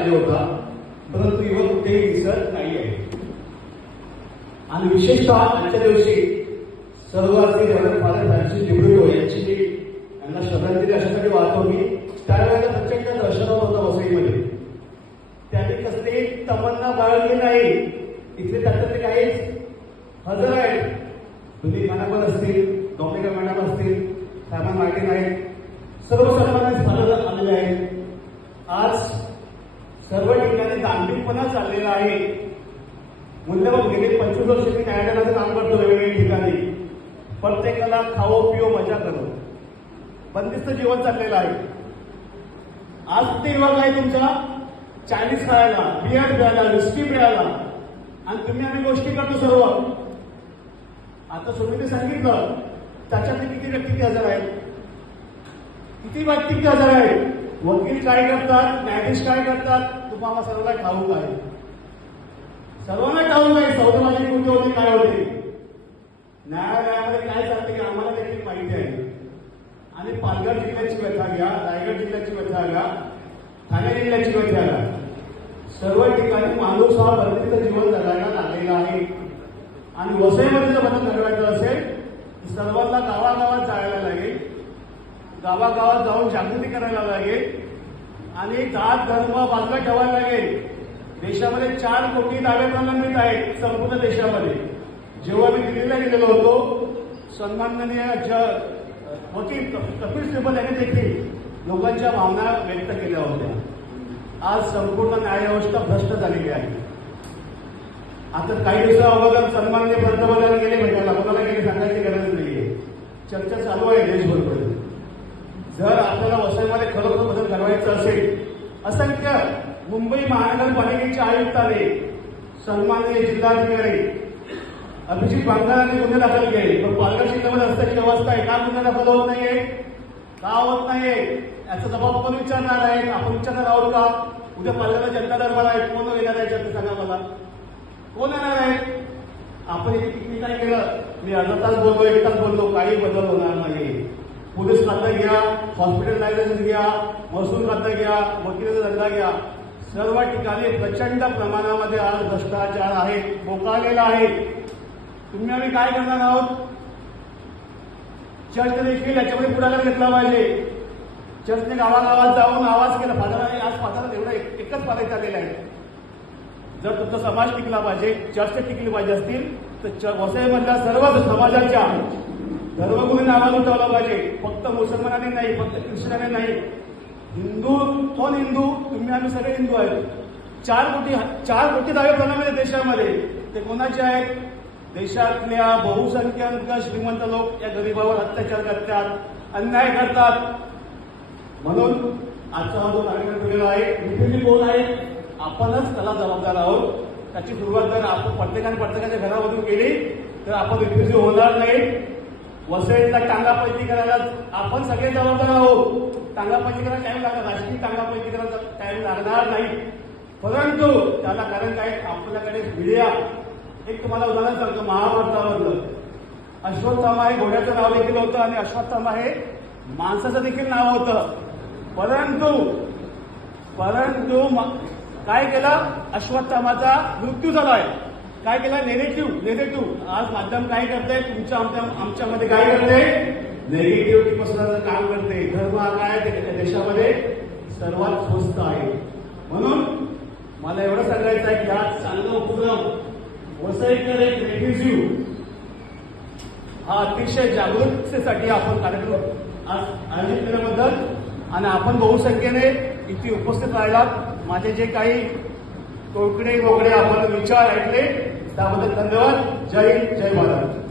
पाहिजे होता. परंतु युवक कुठेही दिसत नाही आहे. आणि विशेषतः आजच्या दिवशी सर्वार्थी रेव्हरंड फादर फ्रान्सिस डिब्रुयो यांची मी यांना श्रद्धांजली अशासाठी वाहतो. मी त्यावेळेला प्रचंड दहशतवाद होता वसईमध्ये. त्यांनी कसली तमन्ना बाळगली नाही. इथले त्यातले काही हजर आहेत. दोन्ही मॅडम असतील डॉमिका मॅडम असतील सामान मार्टिन आहेत सर्व सर्वांना स्थानाला आलेले आहेत. आज सर्व ठिकाणी दांभिकपणा चाललेला आहे. मूल्यवान गेले पंचवीस वर्ष मी न्यायालयाचं काम करतो वेगवेगळ्या ठिकाणी. प्रत्येकाला खाओ पिओ मजा करो बंदिस्त जीवन चाललेलं आहे. आज ते युवक आहे तुमच्या. चायनीज खायला बियर प्यायला विस्की प्यायला आणि तुम्ही आम्ही गोष्टी करतो सर्व. आता सुरुवाती सांगितलं त्याच्यातले किती व्यक्ती किती हजार आहेत? किती व्यक्ती किती हजार आहेत? वकील काय करतात न्यायाधीश काय करतात तुम्हाला सर्वांना ठाऊक आहे. सर्वांना ठाऊक आहे सौदमाजी कुठे होते काय होते? न्यायालयामध्ये काय चालते की आम्हाला देखील माहिती आहे. आणि पालघर जिल्ह्याची व्यथा घ्या रायगड जिल्ह्याची व्यथा घ्या ठाणे जिल्ह्याची व्यथा घ्या. सर्व ठिकाणी माणूस हा बंदिस्त जीवन जगायला लागलेला आहे. आणि वसईमध्ये जर बंद घडवायचं असेल तर सर्वांना गावागावात जायला लागेल गावागावात जाऊन जागृती करायला लागेल. आणि जात धर्म बाजूला ठेवायला लागेल. देशामध्ये चार कोटी दाव्यांना मिळत आहेत संपूर्ण देशामध्ये. जेव्हा मी दिल्लीला गेलेलो होतो सन्माननीय ज वकील कपिल सिब्बल यांनी देखील लोकांच्या भावना व्यक्त केल्या होत्या. आज संपूर्ण न्यायव्यवस्था भ्रष्ट झालेली आहे. आता काही दिवसा अगोदर सन्माननीय पंतप्रधान गेले भेटायला. कोणाला गेले सांगायची गरज नाहीये. चर्चा चालू आहे देशभर जर आपल्याला वसईमध्ये खरोखर बदल घडवायचा असेल असंख्य मुंबई महानगरपालिकेच्या आयुक्ताने सन्माननीय जिल्हाधिकारी अभिजित बांगरांनी गुन्हे दाखल केले. पण पालघर जिल्ह्यामध्ये रस्त्याची व्यवस्था आहे. का गुन्हे दाखल होत नाहीये? का होत नाहीये? याचा जबाब आपण विचारणार आहे? आपण विचारणार आहोत का? उद्या पालघरला जनता दरबार आहे. कोण येणार आहे? जनता सांगा मला. कोण येणार आहे? आपण मी काय केलं. मी अर्धा तास बोललो एक तास बोललो. काही बदल होणार नाही पोलीस खातं घ्या हॉस्पिटल लायसन्स घ्या महसूल खातं घ्या वकिलाचा धंदा घ्या. सर्व ठिकाणी प्रचंड प्रमाणामध्ये आज भ्रष्टाचार आहे बोकाळलेला आहे. तुम्ही आम्ही काय करणार आहोत? चर्च देखील याच्यामध्ये पुढाकार घेतला पाहिजे. चर्चने गावागावात जाऊन आवाज केला. फादराने आज फादरात एवढं एकच पालक चाललेलं आहे. जर तुमचा समाज टिकला पाहिजे चर्च टिकली पाहिजे असतील तर च- वसईमधल्या सर्व समाजाच्या धर्मगुरूंनी आवाज उठवला पाहिजे. फक्त मुसलमानांनी नाही फक्त ख्रिश्चनाने नाही. हिंदू कोण हिंदू? तुम्ही आम्ही सगळे हिंदू आहेत. चार कोटी चार कोटी दावे प्रणाली देशामध्ये. ते कोणाचे आहेत? देशातल्या बहुसंख्याक श्रीमंत लोक या गरिबावर अत्याचार करतात अन्याय करतात. म्हणून आजचा हा जो कार्यक्रम आहे विभिन्न कोण आहे आपणच त्याला जबाबदार आहोत. त्याची सुरुवात जर आपण प्रत्येकाने प्रत्येकाच्या घरामधून केली तर आपण रिफ्युजी होणार नाही. वसईतला टांगापैकी करायला आपण सगळे जबाबदार आहोत. टांगापैकी करायला टाइम लागणार? राजकीय टांगापैकी करायला टाइम लागणार नाही. परंतु त्याला कारण काय? आपल्याकडे मीडिया. एक तुम्हाला उदाहरण सांगतो महाभारतामधलं. अश्वत्थामा हे घोड्याचं नाव देखील होतं आणि अश्वत्थामा हे माणसाचं देखील नाव होतं. परंतु परंतु काय केलं? अश्वत्थामाचा मृत्यू झालाय. काय केला? नेगेटिव्ह नेगेटिव्ह आज माध्यम काय करते तुमच्या आमच्या आमच्यामध्ये काय करते नेगेटिव्ह पसरवण्याचं काम करते धर्म हा काय देशामध्ये सर्वात स्वस्त आहे. म्हणून मला एवढं सांगायचं आहे की हा चांगला उपक्रम वसईकर एक रेफ्युज्यू हा अतिशय जागरूकतेसाठी आपण कार्यक्रम आज आयोजित केल्याबद्दल आणि आपण बहुसंख्येने इथे उपस्थित राहिलात. माझे जे काही કોકડે કોકડે આપણને વિચાર એટલે આ બધા ધન્યવાદ. જય હિન્દ જય ભારત.